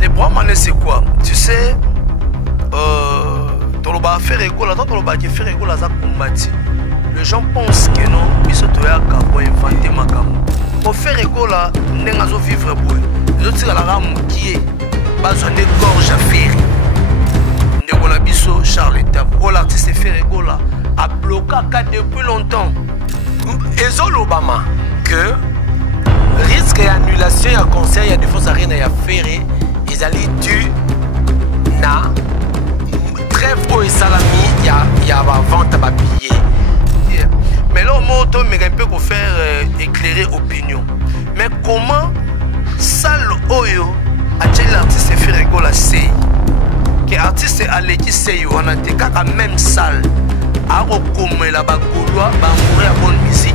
Les Brahmanais, c'est quoi? Tu sais, Toloba faire école, attends, Toloba qui fait école, ça combattu. Les gens pensent que non, ils sont pour inventer ma gamme. Pour faire école, ils ne vivre pour eux. Les autres, c'est la gamme qui est besoin de gorge à faire. Nous avons biso Charles Tabou. L'artiste fait école a bloqué depuis longtemps. Et l'Obama que risque d'annulation à concert, il y a des fausses arènes à faire. Ils allaient tuer na trêve au salami, il y a vente à billets. Mais là, on peut faire éclairer opinion. Mais comment salle oyo a-t-il l'artiste fait rigolo à sey? Que l'artiste a l'équipe sey on a été qu'à même salle. A recommer la bagoloa, ba mourir à bonne musique.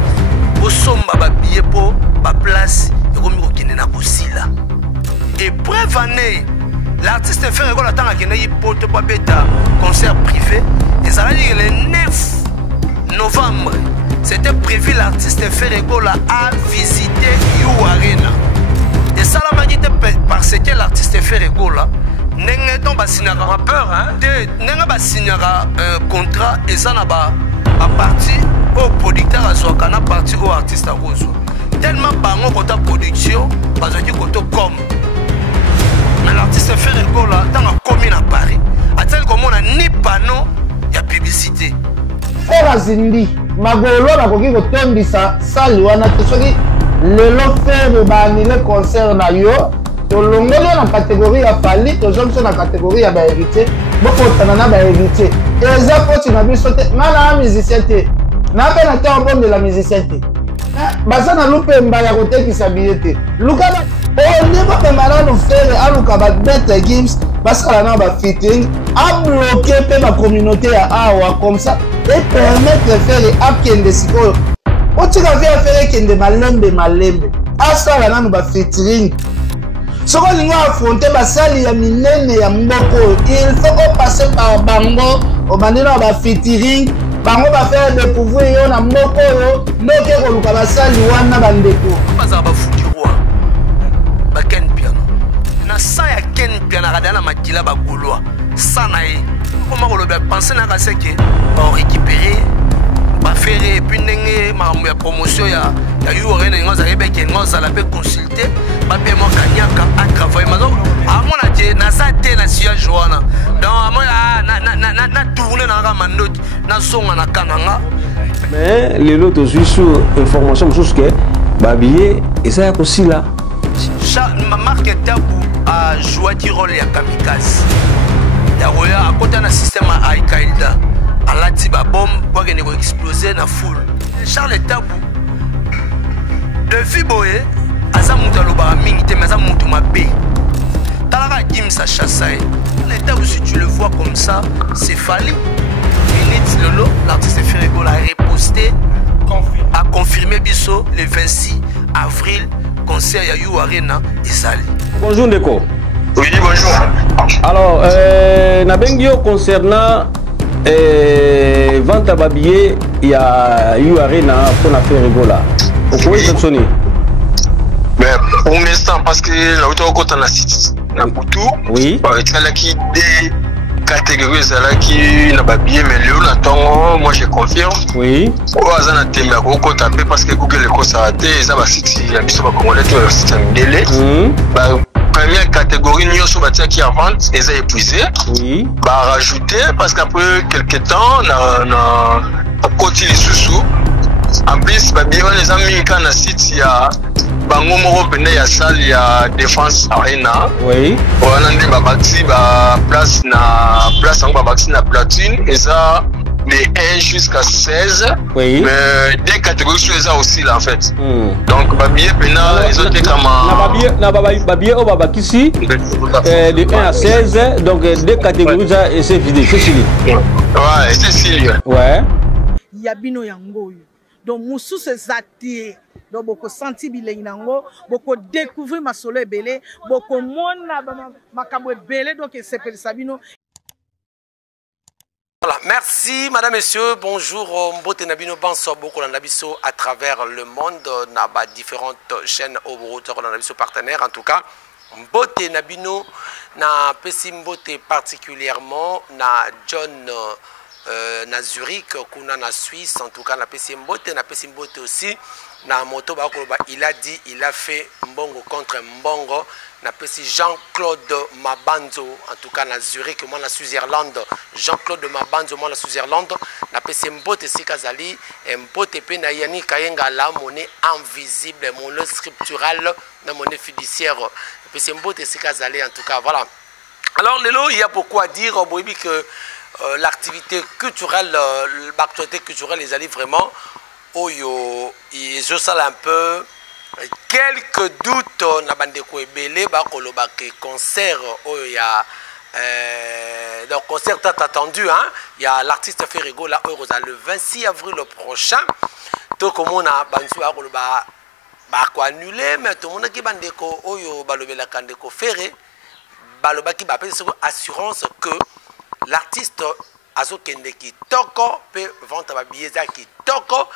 Au somba ba billet pour ba place et comme il y a aussi là. Et preuve année, l'artiste fait rigolo attend à qu'il y ait porte pas bêta concert privé. Et ça veut dire le 9 novembre. C'était prévu l'artiste Ferregola à visiter You Arena. Et ça la magité parce que l'artiste Ferregola n'est pas signé un rappeur, n'est pas signé un contrat et ça n'a pas à partir au producteur à soi, à partir au artiste à Rosso. Tellement par mon côté production, parce que côté comme. Mais l'artiste Ferregola dans la commune à Paris, à tel comme on a ni panneau, il y a publicité. Frère Zindi, magolo bakoki kotondisa sali wana te soki lelo faire banile concert na yo tolongoli na catégorie ya fali tozomso na catégorie ya ba héritier bokotana na ba héritier eza poti na biso te ngana na musicien te na pe na te en de la musicien te baza na lupe mbaya kotekisa billet te luka ba o ne ba pembana no faire aluka ba bête games basala na ba fitting a bloquer pe ba communauté ya awa comme ça et permettre de faire les apps de sikoyo. On tire à faire que des malembe. À ça, là, nous va featuring. Ce qu'on a affronté, il y a minene, il y a mboko. Il faut qu'on passe par bango, au bandina va featuring. Bango va faire des pouvoirs, il y a mboko. Donc, on va passer l'ouana bandeko. Pas à foutu roi. Ba ken piano. Na sa ya ken piano, radana makila ba goloa. Ça n'a pas. Comment on peut penser à ce que on récupérer, on faire et puis ma promotion ya eu rien nous arrive que nous allons consulter, pas bien moi kanyaka à travailler mais à mon avis na ça té na sia joana donc à moi na tourner na ramandot na songa na kananga mais les lots aussi sur information chose que babillet et ça aussi là ma marque Tabou a joué du rôle ya kamikaze. À côté d'un système à Al-Qaïda, à la tiba bombe, pour qu'il ait explosé dans la foule. Charles Tabou, de Fiboé, à sa moutaloba, mais à moutouma B. Talara Gim sa chassaille. Les Tabou, si tu le vois comme ça, c'est Fali. Minute Lolo, l'artiste Ferregola a reposté, a confirmé Bisso le 26 avril, concert à You Arena et Sali. Bonjour Ndeko. Oui, bonjour. Alors, Nabengio concernant vente à babillet, il y a eu Arena pour la faire rigola. Vous pouvez fonctionner? Mais pour l'instant, parce que la hauteur côté na site, na Boutou, oui. Il y a qui des catégories qui n'a pas billet, mais Léo Natango, moi je confirme. Oui. Au hasard, na thème, gros côté parce que Google le code ça a été, ça va site, il y a mis sur le congolais, tout le site en délai. Première catégorie, nous sommes qui en vente, ils ont épuisé. Oui. Bah, rajouter, parce qu'après quelques temps, on a continué sous. En plus, bah, bien, les amis, quand on a site, il y a Bango Moro, il y a salle, il y a Défense Arena. Oui. On a des babaxi, place en babaxi, na platine, et ça, les 1 jusqu'à 16. Oui. Mais des catégories sur les aussi là en fait. Donc babier pena les autres comme babier au babakisi de 1 à 16 donc des catégories ça et c'est vidé c'est fini. Ouais, c'est fini. Ouais. Yabino yango. Donc musu se zati donc beaucoup senti bilei nango beaucoup découvrir ma soleil belé beaucoup mona makambo belé donc c'est pour Sabino. Voilà, merci madame, messieurs, bonjour, Mbote Nabino Banso, beaucoup d'anabiso à travers le monde, na différentes chaînes au Nabiso partenaires, en tout cas, Mbote Nabino na pesimbote particulièrement na John na Zurich kuna na Suisse, en tout cas na pesimbote aussi na moto bakoloba, il a dit, il a fait mbongo contre mbongo na pesi Jean-Claude Mabanzo, en tout cas na Zurich moi na Switzerland, Jean-Claude Mabanzo moi na Switzerland na pesi mbote sikazali mbote pe na yani kayenga la monnaie invisible, monnaie scripturale na monnaie fiduciaire pesi mbote sikazali, en tout cas voilà. Alors lelo il y a beaucoup à dire boyebi que l'activité culturelle, l'actualité culturelle les alliés vraiment oyo je sens un peu quelques doutes na bandeko ebele ba koloba que concert oyo ya donc concert attendu hein, il y a l'artiste Ferrego là le 26 avril prochain to comme on a bantu ba koloba ba ko annuler mais tout monde qui bandeko oyo balobela kandeko Ferré baloba ki ba pesa assurance que l'artiste azokende kitoko pe vente ba billets kitoko.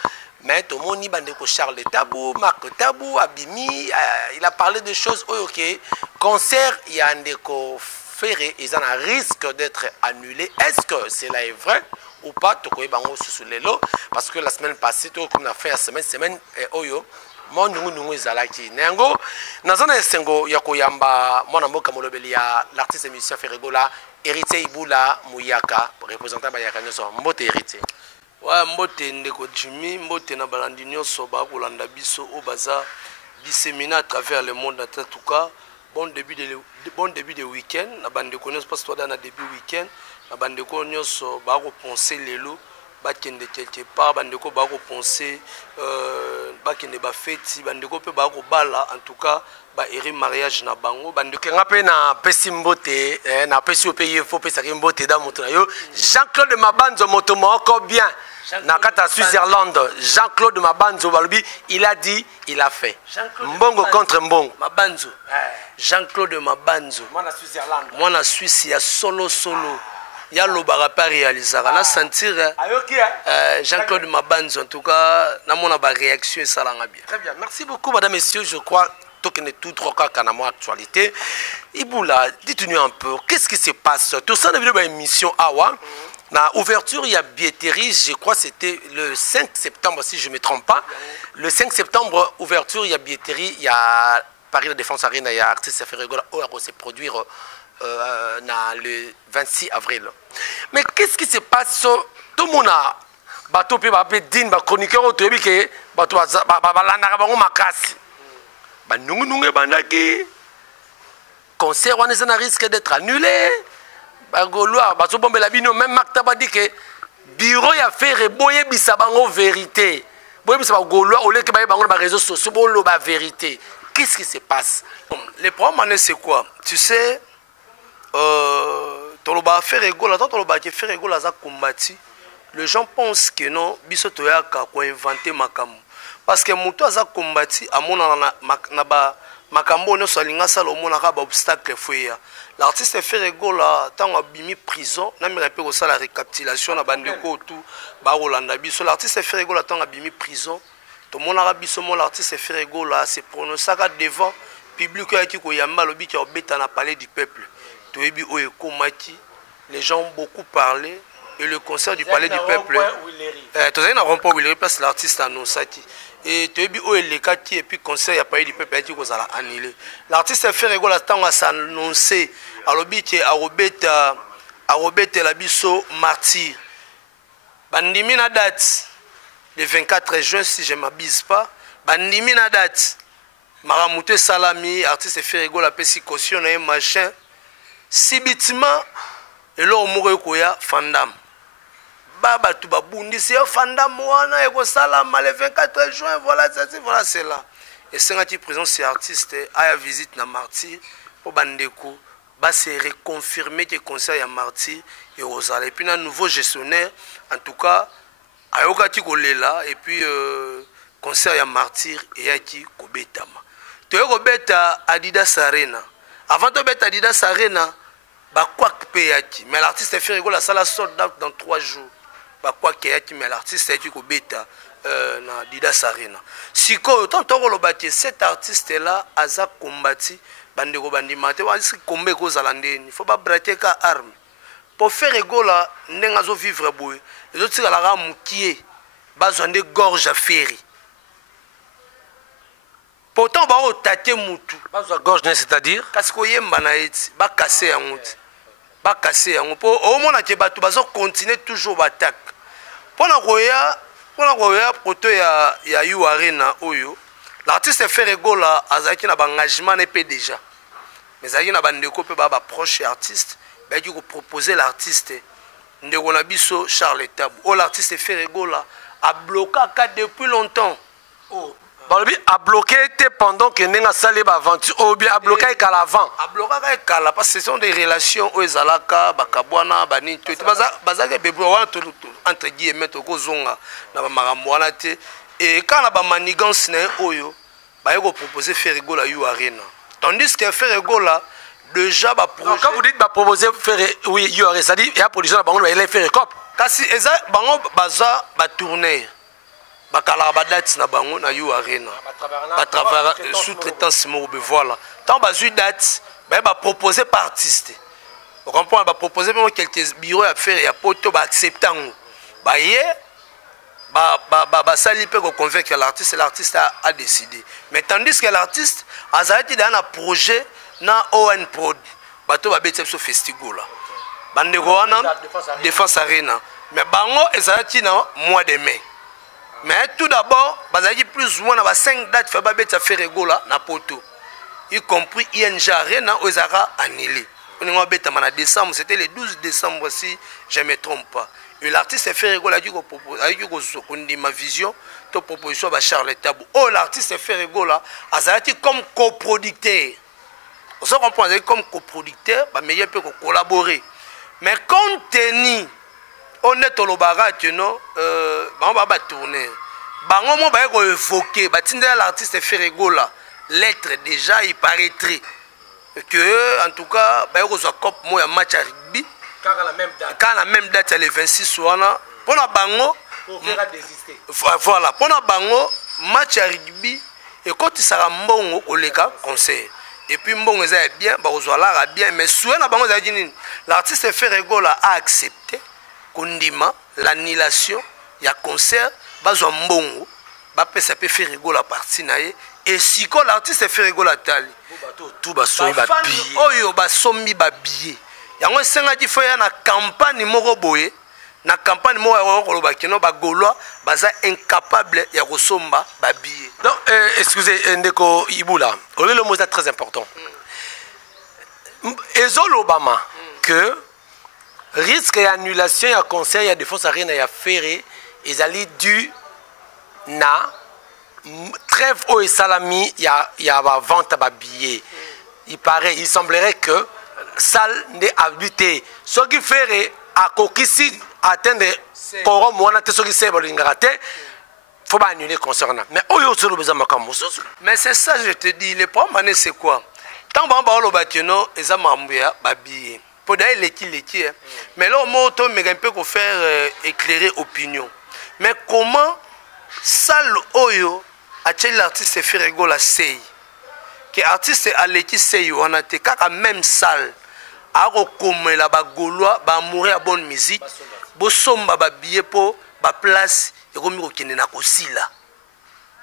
Mais tout le monde y a Charles Tabou, Marc Tabou, Abimi, il a parlé de choses ok. Concert, il y a un déco ferré, ils ont un risque d'être annulé. Est-ce que cela est vrai ou pas? Parce que la semaine passée, comme on a fait la semaine, oyo, mon nous ezalaki. Nengo, nazana esengo yakoyamba, mon amour kamolobeli ya l'artiste musicien Ferrego là, héritier Ibula Mouyaka, représentant Bayaka Nyoso, mbote héritier. Ouais, mbote ndeko Jimmy, mbote na balandi nyonso ba kolanda biso o baza disséminé à travers le monde en tout cas. Bon début de week-end, na bandeko nyonso parce que dans début week-end, na bandeko nyonso ba ko penser lelo, ba kende quelque part, bandeko ba ko penser ba kende ba fête, bandeko pe ba ko bala en tout cas. Eri mariage na bango bandeko ngape na pesimbote na pesi opeye faut pesa kimbote da moto na yo Jean-Claude Mabanzo moto moko bien na kata Switzerland. Jean-Claude Mabanzo balobi il a dit, il a fait mbongo contre mbongo Mabanzo Jean-Claude Mabanzo moi Switzerland moi na Suisse ya solo ya lobara pas réaliser na sentir Jean-Claude Mabanzo en tout cas na mona ba réaction ça la bien. Très bien, merci beaucoup madame messieurs, je crois token tout troca kanamo actualité. Iboula, dites-nous un peu, qu'est-ce qui se passe? Tout ça dans une émission Awa. Na ouverture, il y a billetterie, je crois que c'était le 5 septembre, si je ne me trompe pas. Le 5 septembre, ouverture, il y a billetterie, il y a Paris La Défense Arena, il y a artiste Ferrego qui se produire le 26 avril. Mais qu'est-ce qui se passe? Tout le monde a bateau pe ba pe din ba chroniqueur au trebi ke bato ba landa ba makasi. Ba nungu bandaki concert wana ça risque d'être annulé. Ba goloa ba so bombela bino même Maktaba dit que bureau ya faire boye bisa bango vérité. Boye bisa ba goloa au lieu que ba bango ba réseaux sociaux bolo ba vérité. Qu'est-ce qui se passe? Le problème c'est quoi? Tu sais toloba faire égola toloba ke faire égola za combattre. Les gens pensent que non biso toyaka ko inventer makambo. Parce que moto aza combattre amona na ba makambo no salinga sala omona ka ba obstacle foya. L'artiste Ferrego là tant abimi prison na mi rappelle ça la récapitulation na bandeko tout ba Rolanda biso l'artiste Ferrego là tant abimi prison to mona ka biso mon l'artiste Ferrego là se prononcer devant public qui ko yamba lobi ki obeta na palais du peuple. To ebi o ekomaki, les gens ont beaucoup parlé et le concert du palais du peuple tu sais na rond-point Willery place l'artiste annoncé et tu ebi o elekaki et puis concert ya palais du peuple a dit ko sala annulé. L'artiste Ferrego là tant a annoncé alobi ki arobeta la biso martyr bandimi na date le 24 juin si je m'abuse pas bandimi na date Maramouté Salami artiste Ferrego la pesi caution na machin sibitima elo omoko koya fandam baba tu babundi c'est fandam wana eko salama le 24 juin voilà cela et c'est prison ces artistes à visite na martyr pour bandeko ba se reconfirmer que concert ya martyr et osala et puis un nouveau gestionnaire en tout cas ayokati kolela et puis concert ya martyr et yaki kobetama to yokobeta Adidas Arena avant de beta Adidas Arena ba quoi que yaki mais l'artiste Ferrego la salle sold out dans 3 jours ba quoi que yaki mais l'artiste yaki ko beta na Adidas Arena siko tant to lo bati cet artiste là aza combattu bandeko bandima te basi kombe kozala ndeni faut pas braquer ka arme pour faire egola ndenga zo vivre boye ezotikalaka mukie bazwa nde gorge à ferry pourtant baotate mutu bazwa gorge c'est-à-dire kasi koyemba na eti bakase yango ti bakase yango mpo omonake bato bazokontinue toujours batak mpona koya poto ya yu arena oyo l'artiste Frère Egola azalaki na baengagement na epe déjà mais azalaki na bandeko mpe baa baproche ya artiste bayaki kopropose l'artiste ndeko na biso Charles Tabu oyo l'artiste Frère Egola ablokaka depuis longtemps balobi abloqué pendant que nenga sali ba aventure ou bien abloqué kala avant ablokaka ekala parce que ce sont des relations oyo ezalaka bakabwana banini to bazalaki bebe wana entre guillemets tokozonga na bamakambo wana te et quand na bamanigance na ye oyo baye kopropose Frère Egola yu arena tandis que Frère Egola déjà baprojet quand vous dites baproposer faire oui yu arena ça dit ya production na bango ba faire cop kasi eza bango baza batourner bakala badate na bango na yu arena batravers sous-traitance moko voilà tant bazui date ba proposer par artiste vous comprenez ba proposer même quelques bureaux à faire ya poto ba accepter ngo ba ye ba sali pe ko convaincre l'artiste l'artiste a décidé mais tandis que l'artiste azalaki dans un projet na ON Prod bato ba beti so festival là bandeko wana défense arena mais bango ezalaki na mois de mai. Mais tout d'abord, bazaki plus ou moins 5 dates fait babet à Frère Egola na poto. Y compris ING Arena aux Ara annulé. On est en décembre, c'était le 12 décembre si je ne me trompe pas. Et l'artiste Frère Egola a dit qu'on dit ma vision, ton proposition à Charles Tabu. Oh, l'artiste Frère Egola a été comme coproducteur. On se comprend comme coproducteur, mais il peut collaborer. Mais compte tenu honnête au barat non bango ba tourner bango mo ba ko évoquer batindela l'artiste Frère Egola lettre déjà il paraîtrait que en tout cas ba ko zo cop mo ya match à rugby quand la même date le 26 wana pona bango pour faire désister voilà pona bango match à rugby et quand il sera mbongo oleka conseil et puis mbongo ça bien ba ko zo la bien mais souena bango za dit l'artiste Frère Egola a accepté kondima l'annulation ya concert bazwa mbongo bapesa pe Frère Egola partie na ye et siko l'artiste Frère Egola tali tout basombi ba billet oyo basombi ba billet yango esengaki fo ya na campagne moko boye na campagne moko ya koloba kino ba Gaulois baza incapable ya kosomba ba billet. Donc excusez ndeko Ibula le mot est très important ezolo Obama que risque d'annulation et conseil à défense arena et à ferré ils allaient dû na trêve au salami il y a vente à billets il semblerait que salle n'est habité ce qui ferait à kokisi atteindre korom wana te ce qui c'est bolingaraté faut pas annuler concernant mais oyo solo besoin makambo mais c'est ça je te dis le problème c'est quoi tant bamba lo batino ezamambia ba billets d'ailleurs l'équipe mais là au moins on un peu faire éclairer opinion mais comment salle oyo a l'artiste Frère Egola sei que artiste a l'équipe sei on a été kaka même salle a rekomela ba Gaulois ba mourir à bonne musique bo somba ba billet pour ba place et komi ko kende na kosila.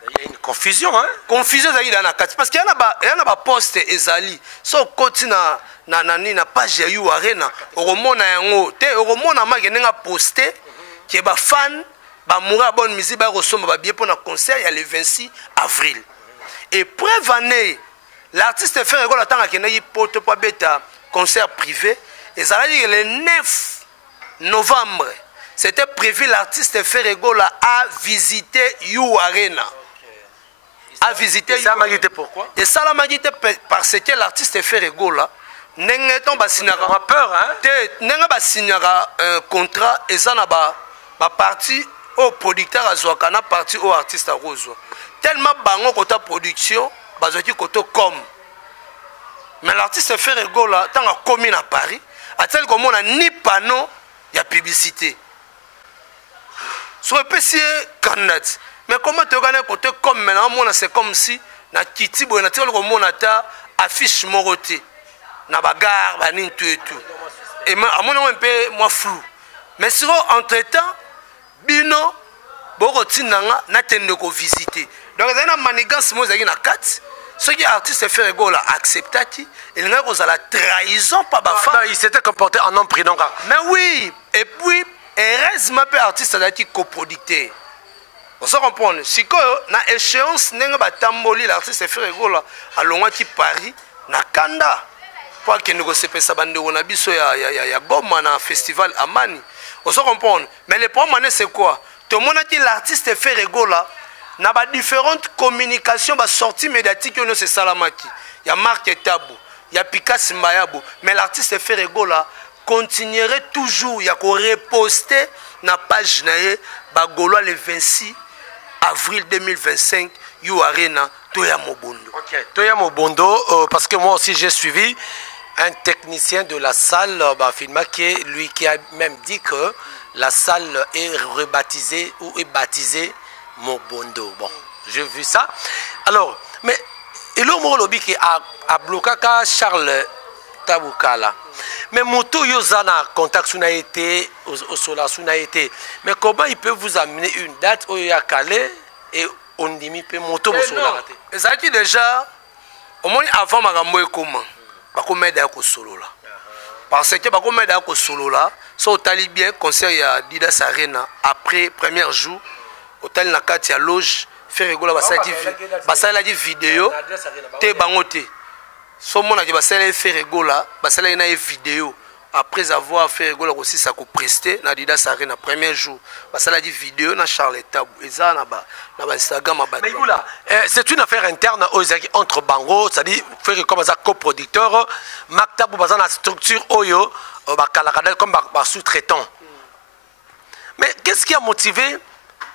Il y a une confusion hein confusion ça y dans la carte parce qu'il y en a ba poste ezali so koti na page ya yu arena oromona yango te oromona makenenga poster ki ba fan ba mourir bonne musique ba resomba ba billet pour na concert ya le 26 avril et preuve année l'artiste Frère Egola tanga kenaki poto pa beta concert privé ezalaki le 9 novembre c'était prévu l'artiste Frère Egola a visité yu arena a visité ça m'a dit pourquoi et ça m'a dit parce que l'artiste Frère Egola n'engue ton basinaka a peur hein n'engue basinaka un contrat et ça na ba partie au producteur azwaka na partie au artiste arozwa tellement bango kota production bazaki koto comme mais l'artiste Frère Egola tant a commis à Paris a tel comme on a ni panneau il y a publicité sur PC candidat mais comment te gagner côté comme maintenant c'est comme si na kiti bo na tel comme on ata affiche moroté na bagarre banini tout et tout et à mon un peu moi flou mais sur entre temps bino boko tinanga na tende ko visiter donc ça na manigance mo zaki na 4 ce qui artiste fait rigola acceptati il n'a pas la trahison pas bafa il s'était comporté en homme prénom mais oui et puis heureusement peu artiste a été coproducteur on se comprend si que na échéance nenga batamboli l'artiste fait rigola à longaki Paris na kanda pour que nous se pesa bande on a biso ya Goma na festival Amani on se comprend mais le problème c'est quoi tout le monde a dit l'artiste fait rigola na ba différentes communications ba sorties médiatiques no c'est salamaki il y a Marc Tabou il y a Picasso Mayabo mais l'artiste fait rigola continuerait toujours il y a ko reposter na page nae ba Gaulois le 26 avril 2025 you arena Toya Mobondo. OK, Toya Mobondo parce que moi aussi j'ai suivi un technicien de la salle Filma qui a même dit que la salle est rebaptisée ou est baptisée Mobondo. Bon, j'ai vu ça. Alors, mais il y lobby qui a bloqué Charles Tabukala. Mais Moto Yozana contact suna été au sola suna été. Mais comment il peut vous amener une date où il y a Calais et on dit que Moto Bosola. Et ça qui déjà au moins avant magambo ekoma bakomeda ya ko solo là. Parce que bakomeda ya ko solo là, so au talibien concert ya Didas Arena après premier jour hôtel na kati ya loge faire rigola basala di vidéo te bangote so mona ki basala faire rigola basala na vidéo après avoir fait rigola aussi ça ko prester na Didas Arena premier jour basala di vidéo na Charles Tabou eza na ba Instagram ba. Mais là c'est une affaire interne entre Bango, c'est-à-dire faire comme ça coproducteur Maktabou bazana structure oyo ba kalakadel comme ba sous-traitant. Mais qu'est-ce qui a motivé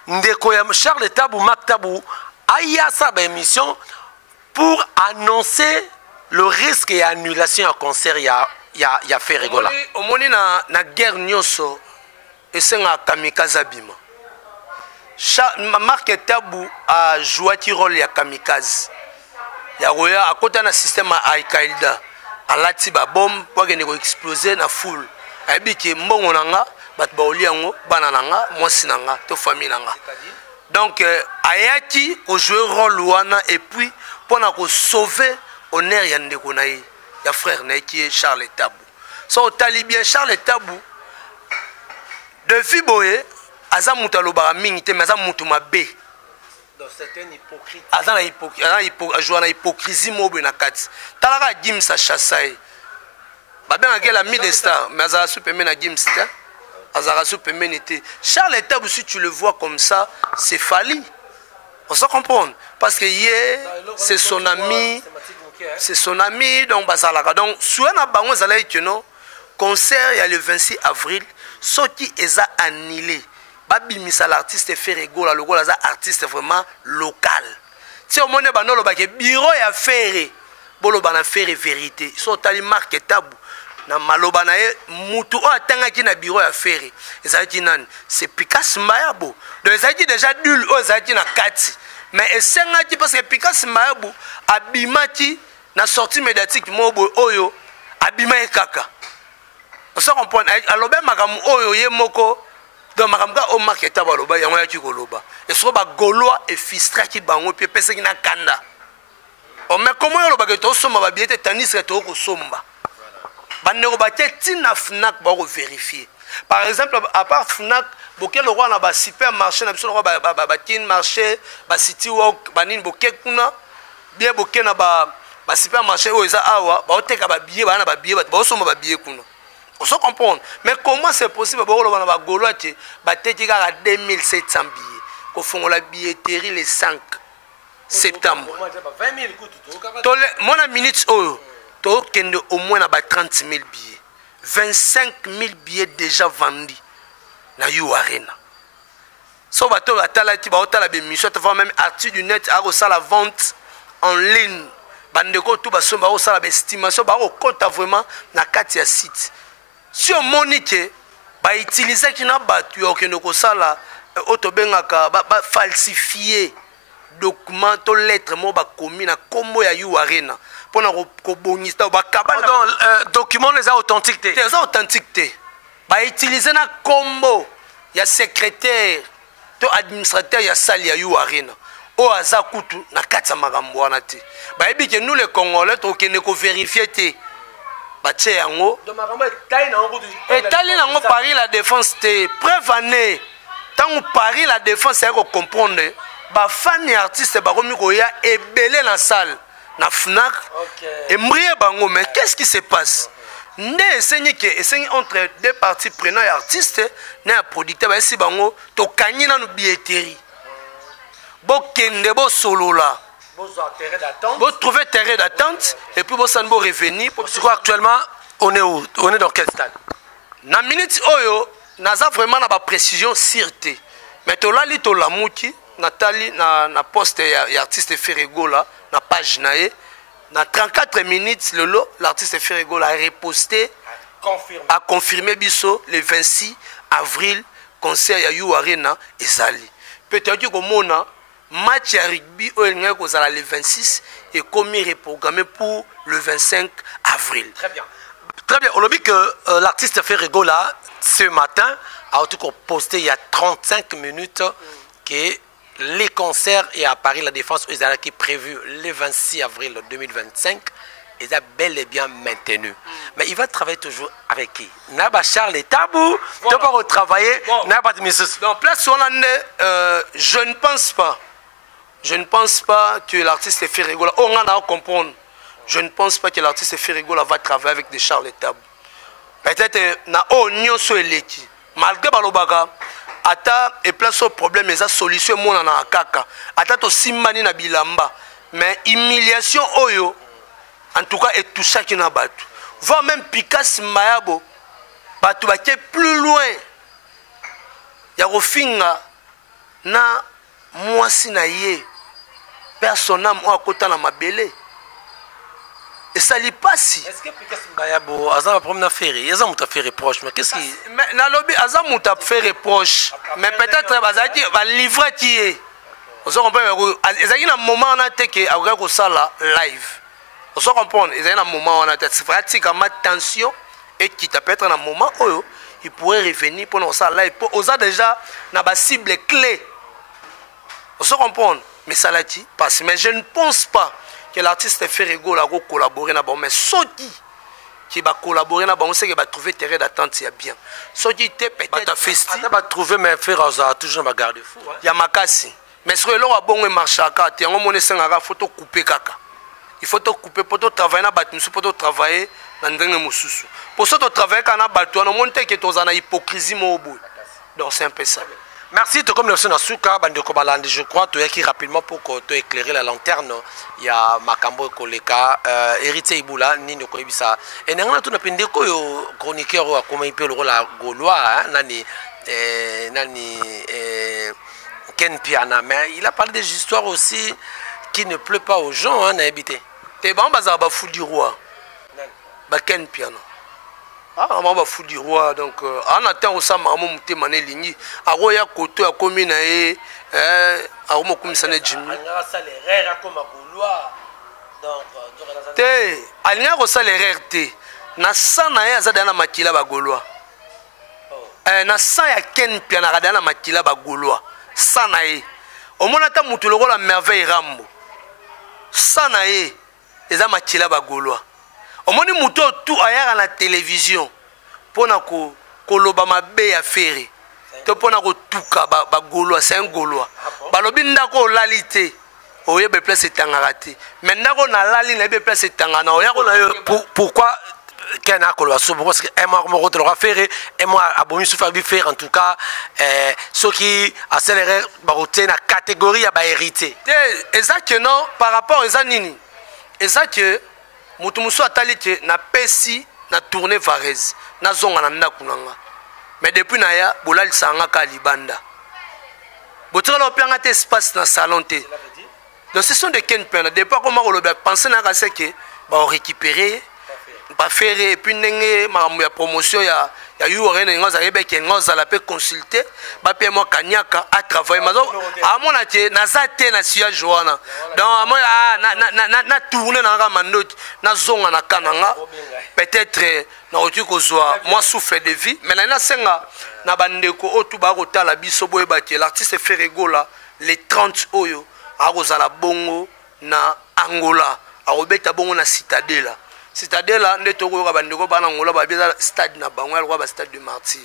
Ndeko Charles Tabou Maktabou aya sa émission pour annoncer le risque et annulation à concert il y a fait rigola. Au moni na guerre nyoso esenga kamikaze abima. Marc Tabou a joué un rôle ya kamikaze. Ya roya a côté na système Al-Qaïda. Alati ba bombe pour que ne exploser na foule. Abiki mbongo nanga bat ba oliango banananga mwasi nanga to famille nanga. Donc ayaki au jouer rôle wana et puis pour na ko sauver honneur ya ndeko na ye ya frère na qui est Charles Tabou. So talibien Charles Tabou de Fiboé aza mutu alobaka mingi te mais aza mutu mabe. Donc c'est un hypocrite. Aza na hypocrisie mobe na kati. Talaka Gimsa Chassai. Babengaki la Midestar mais aza supeme na Gimsa. Aza supeme nité. Charles Tabou si tu le vois comme ça, c'est Fali. On se comprend parce que c'est son ami. C'est son ami donc bazalaka. Donc soit na bango zalaï que non concert il y a le 26 avril, ce qui est annulé. Babimisa l'artiste fait rigola, le gars artiste vraiment local. Si au monde banolo ba ke bureau ya faire, bolo bana faire vérité. So tali Marc Tabou na maloba na ye mutu o atangaki na bureau ya faire. Ezaki nani? C'est Picasso Mayabo. Donc ezaki déjà dul o ezaki na kati. Mais esengaki parce que Picasso Mayabo abimaki na sortie médiatique mobo oyo abima kaka. On se comprend alobe makamu oyo ye moko. Donc makamka o Marc Tabou aloba yango ya kikoloba. Et so ba Gaulois et fistra ki bango pe pese ki na kanda. O mais comment aloba ke to soma ba biete tandis que to ko somba. Bandeko ba te tina Fnac ba ko vérifier. Par exemple à part Fnac boké le roi na ba supermarché na biso le roi ba tin marché ba city walk ba nini boké kuna bien boké na ba supermarché o eza awa ba oteka ba billet ba na ba billet ba soma ba billet kuna. On se comprend. Mais comment c'est possible que les Gaulois à 2700 billets qu'on fait la billetterie le 5 septembre. Mon minute au moins 30 000 billets. 25 000 billets déjà vendus dans You Arena. So bato batalaki baotala be mission même article du net a la vente en ligne. Bandeko tout basomba osala be estimation ba okota vraiment na kati ya site. Si on monique, bah utiliser qui n'a battu au que nous sala, autobengaka, bah falsifier document to lettre mo ba komi na kombo ya You Arena pona ko bongista ba kabala document les authentiques les authentiques ba utiliser na kombo ya secrétaire to administrateur ya salle ya You Arena o aza kutu na katsa makambo wana te ba yebi ke nous les Congolais to kende ko vérifier te ba tche yango do makambo etali nango Paris la défense te preuve année tant Paris la défense ya ko comprendre ba fan et artiste ba komi ko ya ebele na salle na FNAC et mbrié bango mais qu'est-ce qui se passe nde esenyi entre deux parties prenants et artistes na producteur ba esi bango to kanyi na no billetterie bo kende bo solola bo trouver terrain d'attente et puis bo sanbo revenir pour quoi actuellement on est où on est dans quel stade na minute oyo naza vraiment na ba précision sûreté mais to lali to lamuki Nathalie na poste ya artiste Ferregola na page nae na 34 minutes l'artiste Ferregola a reposté a confirmé biso le 26 avril concert ya You Arena ezali peut-être que mona match ya rugby olinga ko zala le 26 et commis reprogrammé pour le 25 avril. Très bien. Très bien. On a vu que l'artiste Ferregola ce matin a tout posté il y a 35 minutes que les concerts et à Paris la Défense qui est prévu le 26 avril 2025 est bel et bien maintenu. Mais il va travailler toujours avec qui? Naba Charles Tabou, tu vas retravailler. Naba Missus. Donc place on je ne pense pas. Je ne pense pas que l'artiste Ferregola, on a comprendre. Je ne pense pas que l'artiste Ferregola va travailler avec des Charles Tabou. Peut-être na oignon sur eleki. Malgré balobaga ata et place au problème les solution mona na kaka ata to simbani na bilamba mais humiliation oyo en tout cas et tout ça qui na batu va même Pikas Mayabo batu baké plus loin ya kofinga na mwasi na ye personnam o akota na mabele et ça li passi. Est-ce que Pikas Mayabo a un problème d'affaires? Il y a un fait reproche, mais qu'est-ce qui... Mais na lobby a fait reproche, mais peut-être bazaki va livrer qui est. On se comprend. Il y a un moment on a été que après que ça là live. On se comprend. Il y a un moment on a été c'est pratiquement tension et qui t'a peut-être un moment où il pourrait revenir pour ça live. On a déjà na ba cible clé. On se comprend. Mais ça l'a dit passe. Mais je ne pense pas que l'artiste Ferregola va collaborer na bon mais Soti qui va collaborer na bon c'est qu'il va trouver terrain d'attente c'est bien Soti était peut-être festi va trouver mais Ferregola toujours va garder fou ya makasi mais sur le wa bon marchaka te ngo mone sengaka photo couper kaka il faut te couper pour travailler na batu pour travailler na ndenge mususu pour ça travailler kana batu on monte que tozana hypocrisie mobo donc c'est un peu ça. Merci, tout comme le son Asuka, Bandeko Balandi, je crois, tu es rapidement pour que éclairer la lanterne. Il y a Makambo Koleka, Héritier Iboula, Nino Koibisa. Et nous avons tout le chroniqueur, comment il peut le rôle à Gaulois, Nani Ken Piana. Mais il a parlé des histoires aussi qui ne plaît pas aux gens, hein, n'habité. T'es bon, bah, ça va fou du roi. Bah, Ken Piana. Ah, on va foutre du roi, donc on attend aussi maman monter mané ligny. À Roya Koto à commune et à Romo comme ça n'est Jimmy. Té, alinga ko salaire té. Na sana ya zadana makila ba Gaulois. Na sa ya Ken Piana radana makila ba Gaulois. Sana e. Au mona ta mutu loko la merveille Rambo. Sana e. Eza makila ba Gaulois. Au moins muto tout ailleurs à la télévision pour na ko koloba mabe ya ferry to pour na ko tuka ba Gaulois c'est un Gaulois balobi ndako lalité oye be place etangara te mais ndako na lali na be place etangana oya ko pourquoi Kena Koloa Sobo parce que moi me retrouve ferry et moi abomi souffrir bi faire en tout cas ceux qui accéléré baroté na catégorie ya ba hérité exactement par rapport aux anini exact mutu muso atali ke na pesi na tourner Varese na zonga na ndaku nanga mais depuis na ya bolali sanga ka libanda botira lo pianga te espace na salon te donc ce sont des Ken Piana depuis comment on le penser na ka c'est que ba récupérer pas faire et puis ndenge ma promotion ya URN ngoza rebeke ngoza la peut consulter ba pe moi kanyaka à travailler mazo à mon atie na zate na sia joana donc moi na tourner na mandoti na zonga na kananga peut-être na otu ko zwa moi souffle de vie mais na senga na bandeko otu ba kotala biso boye batie l'artiste Ferregola les 30 oyo a kozala bongo na Angola a robeta bongo na Citadela Citadela ndeto ko ka bandeko bana Angola ba biza stade na bango ya ba stade de Martyr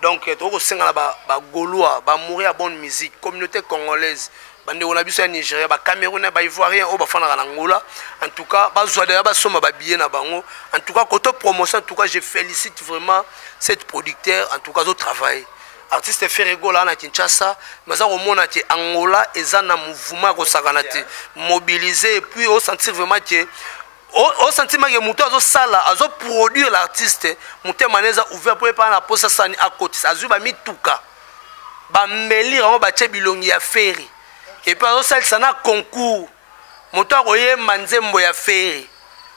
donc to ko senga ba Gaulois ba mourir à bonne musique communauté congolaise bandeko na biso ya Nigeria ba Camerounais ba Ivoiriens o ba fana na Angola en tout cas ba zoada ba soma ba billet na bango en tout cas côté promotion en tout cas je félicite vraiment cette producteur en tout cas au travail artiste Ferregola na Kinshasa mais au monde ati Angola eza na mouvement ko sakana te mobiliser et puis au sentir vraiment que au sentiment que muto azo sala azo produire l'artiste muto maneza ouvert pour pas na posa sani à côté azuba mituka ba mbeli ro ba bilongi ya ferry et puis azo sala sana concours muto akoye manzembo ya ferry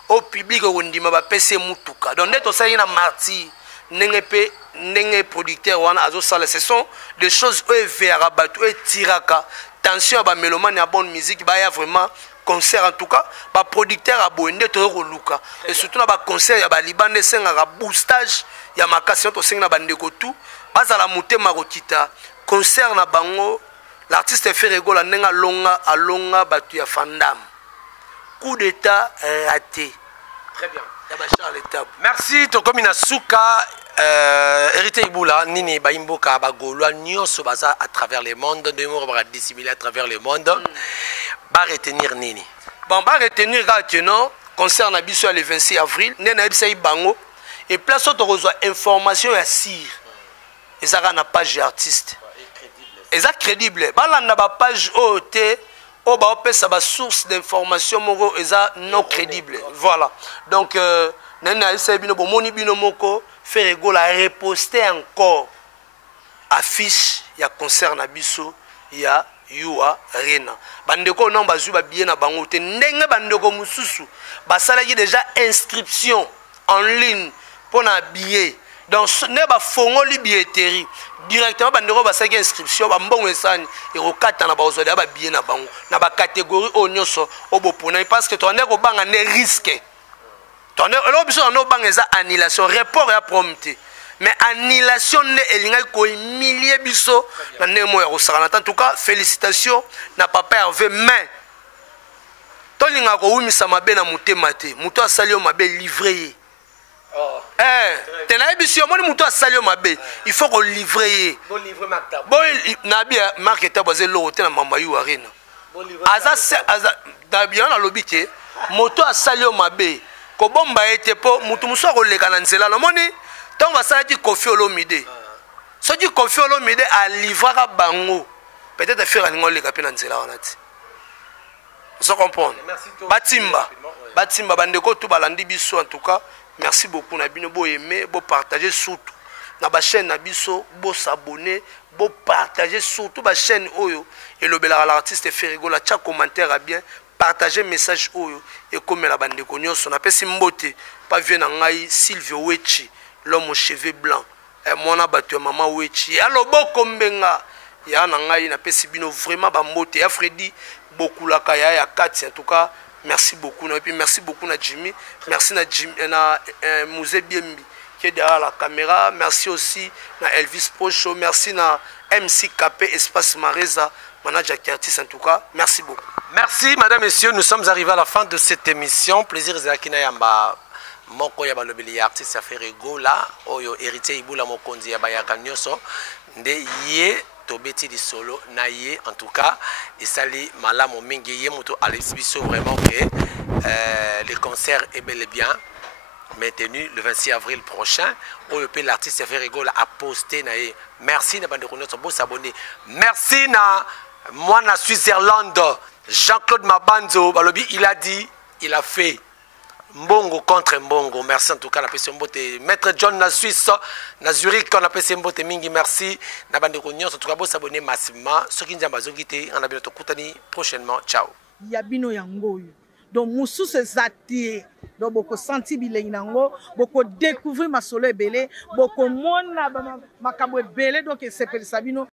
au public ko ndima ba pese mutuka donc neto sala na Martyr nenge producteur wana azo sala ce sont des choses vers batu et tiraka tension à ba mélomane à bonne musique ba ya vraiment concert en tout cas ba producteur a boende to luka et surtout na ba concert ya ba libande senga ka boostage ya makasi to senga na bandeko tout bazala mutema kokita concert na bango l'artiste Ferregola nenga alonga batu ya Fandam coup d'état raté très bien ya ba Charles Tabo merci to komina suka hérité Ibula nini ba imboka ba Gaulois nyonso baza à travers le monde de mo ba dissimuler à travers le monde ba retenir nini bon ba retenir ka non concert na biso le 26 avril nena bisa ibango et place to reçoit information ya sir ezaka na page artiste exact crédible balanda ba page OT o ba opesa ba source d'information moko eza non crédible voilà donc nena bisa bino bomoni bino moko Ferregola a reposté encore affiche ya concert na biso ya Yua Rena bandeko non bazu ba bien na bango te ndenge bandeko mususu basalaki déjà inscription en ligne pour na billet donc ne ba fongoli billetterie directement bandeko basalaki inscription ba mbongo esani e rokata na bazo ba billet na bango na ba catégorie onyoso obopona parce que to ndeko banga ne risque to ndeko biso no banga eza annulation report ya prompté mais annulation ne elinga ko humilier biso na nemo ya kosakana en tout cas félicitations na papa Hervé mais tolinga ko umisa mabe na mutema te muto asali o mabe livrer tena ebisio moni muto asali o mabe il faut ko livrer bon livrer maktab bon na bia marketer baze lo te na mama yu arena aza na bien na lobité moto asali o mabe ko bomba ete po mutu muso ko leka na nzela lo moni donc ça dit Koffi Olomide ce dit Koffi Olomide a livré à bango peut-être faire un ngol le capé dans zela onati vous comprenez batimba bandeko tout balandi biso en tout cas merci beaucoup na bino bo aimer bo partager surtout na ba chaîne na biso bo s'abonner bo partager surtout ba chaîne oyo et le bel artiste Ferregola cha commentaire à bien partager message oyo et comme la bandeko nyonso na pesi mbote pas vieux na ngai Sylvio Wechi l'homme aux cheveux blancs et mon abattu maman Wechi alors boko mbenga ya na ngai na pesi bino vraiment ba mbote ya Freddy beaucoup la kaya ya Kati en tout cas merci beaucoup et puis merci beaucoup na Jimmy merci na Jimmy na Musée Biembi qui est derrière la caméra merci aussi na Elvis Pocho merci na MC KP Espace Mareza manager artiste en tout cas merci beaucoup merci madame messieurs nous sommes arrivés à la fin de cette émission plaisir Zakina Yamba moko ya balobeli ya artiste Ferregola oyo héritier Ibula mokonzi ya bayaka nyonso nde ye tobeti di solo na ye en tout cas et sali malamu mingi ye moto alexbiso vraiment que le concert est bel et bien maintenu le 26 avril prochain oyo pe l'artiste Ferregola a posté na ye merci na bande nyonso bo s'abonner merci na moi na Switzerland Jean-Claude Mabanzo balobi il a dit il a fait Mbongo contre Mbongo, merci en tout cas la personne mbote. Maître John na Suisse, na Zurich, on a personne mbote mingi, merci. Na bande en tout cas, vous s'abonner massivement. Ce qui nous a bazongité, on a bien tout prochainement. Ciao. Yabino yangoyo. donc mosusu eza te donc bokosenti bilei nango bokodécouvrir masolo ebele bokomona makambo ebele donc esepelisa bino